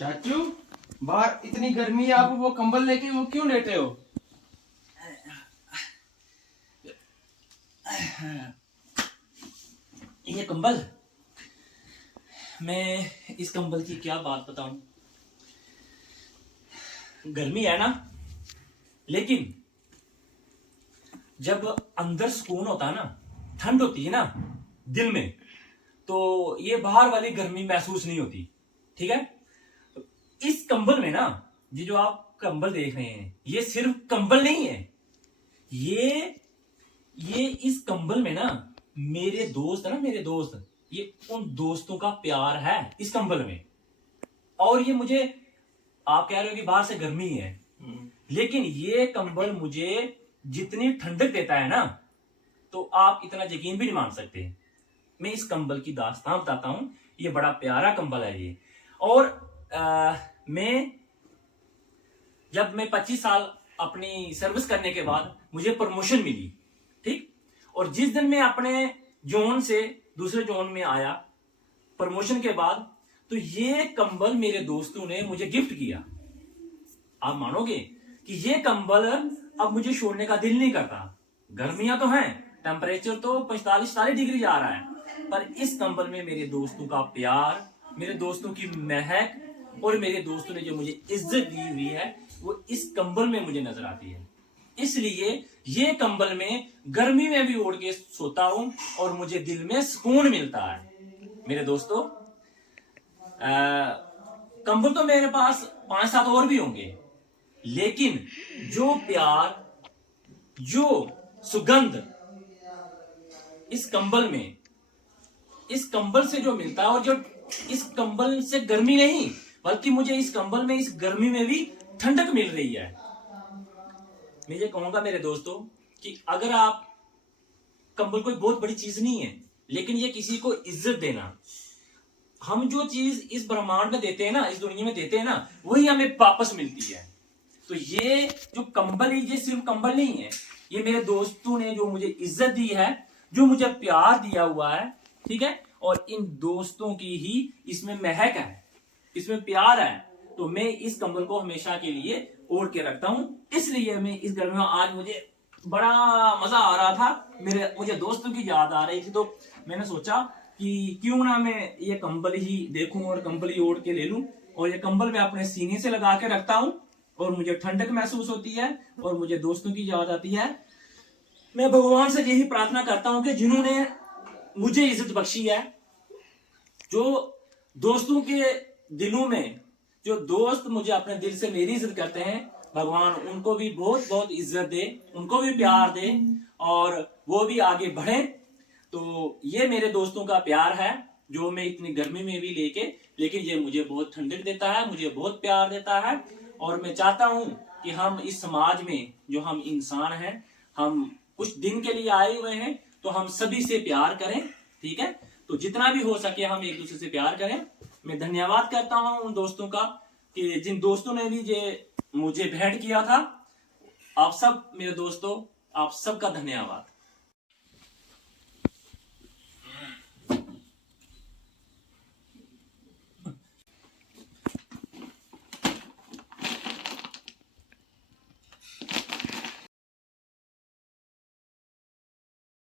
चाचू, बाहर इतनी गर्मी है, आप वो कंबल लेके वो क्यों लेटे हो? ये कंबल, मैं इस कंबल की क्या बात बताऊं। गर्मी है ना, लेकिन जब अंदर सुकून होता है ना, ठंड होती है ना दिल में, तो ये बाहर वाली गर्मी महसूस नहीं होती। ठीक है, तो इस कंबल में ना, ये जो आप कंबल देख रहे हैं, ये सिर्फ कंबल नहीं है। ये इस कंबल में ना मेरे दोस्त है ना, मेरे दोस्त, ये उन दोस्तों का प्यार है इस कंबल में। और ये मुझे, आप कह रहे हो कि बाहर से गर्मी है, लेकिन ये कंबल मुझे जितनी ठंडक देता है ना, तो आप इतना यकीन भी नहीं मान सकते। मैं इस कंबल की दास्तान बताता हूं। ये बड़ा प्यारा कंबल है ये। और जब मैं 25 साल अपनी सर्विस करने के बाद मुझे प्रमोशन मिली, ठीक, और जिस दिन मैं अपने जोन से दूसरे जोन में आया प्रमोशन के बाद, तो ये कंबल मेरे दोस्तों ने मुझे गिफ्ट किया। आप मानोगे कि ये कंबल अब मुझे छोड़ने का दिल नहीं करता। गर्मियां तो हैं, टेम्परेचर तो 45-40 डिग्री जा रहा है, पर इस कंबल में मेरे दोस्तों का प्यार, मेरे दोस्तों की महक और मेरे दोस्तों ने जो मुझे इज्जत दी हुई है, वो इस कंबल में मुझे नजर आती है। इसलिए ये कंबल में गर्मी में भी ओढ़ के सोता हूं और मुझे दिल में सुकून मिलता है। मेरे दोस्तों, कंबल तो मेरे पास 5-7 और भी होंगे, लेकिन जो प्यार, जो सुगंध इस कंबल में, इस कंबल से जो मिलता है, और जो इस कंबल से गर्मी नहीं, बल्कि मुझे इस कंबल में, इस गर्मी में भी ठंडक मिल रही है। मैं ये कहूंगा मेरे दोस्तों कि अगर आप, कंबल कोई बहुत बड़ी चीज नहीं है, लेकिन ये किसी को इज्जत देना, हम जो चीज इस ब्रह्मांड में देते हैं ना, इस दुनिया में देते हैं ना, वही हमें वापस मिलती है। तो ये जो कंबल है, ये सिर्फ कंबल नहीं है, ये मेरे दोस्तों ने जो मुझे इज्जत दी है, जो मुझे प्यार दिया हुआ है, ठीक है, और इन दोस्तों की ही इसमें महक है, इसमें प्यार है। तो मैं इस कंबल को हमेशा के लिए ओढ़ के रखता हूं। इसलिए मैं इस गर्मी में, आज मुझे बड़ा मजा आ रहा था, मुझे दोस्तों की याद आ रही थी, तो मैंने सोचा कि क्यों ना मैं ये कंबल ही देखूं और कंबल ही ओढ़ के ले लूं। और ये कंबल मैं अपने सीने से लगा के रखता हूं और मुझे ठंडक महसूस होती है और मुझे दोस्तों की याद आती है। मैं भगवान से यही प्रार्थना करता हूं कि जिन्होंने मुझे इज्जत बख्शी है, जो दोस्तों के दिलों में, जो दोस्त मुझे अपने दिल से मेरी इज्जत करते हैं, भगवान उनको भी बहुत बहुत इज्जत दे, उनको भी प्यार दे और वो भी आगे बढ़े। तो ये मेरे दोस्तों का प्यार है, जो मैं इतनी गर्मी में भी लेकिन ये मुझे बहुत ठंडक देता है, मुझे बहुत प्यार देता है। और मैं चाहता हूं कि हम इस समाज में, जो हम इंसान हैं, हम कुछ दिन के लिए आए हुए हैं, तो हम सभी से प्यार करें। ठीक है, तो जितना भी हो सके हम एक दूसरे से प्यार करें। मैं धन्यवाद करता हूं उन दोस्तों का, कि जिन दोस्तों ने भी ये मुझे भेंट किया था। आप सब मेरे दोस्तों, आप सबका धन्यवाद।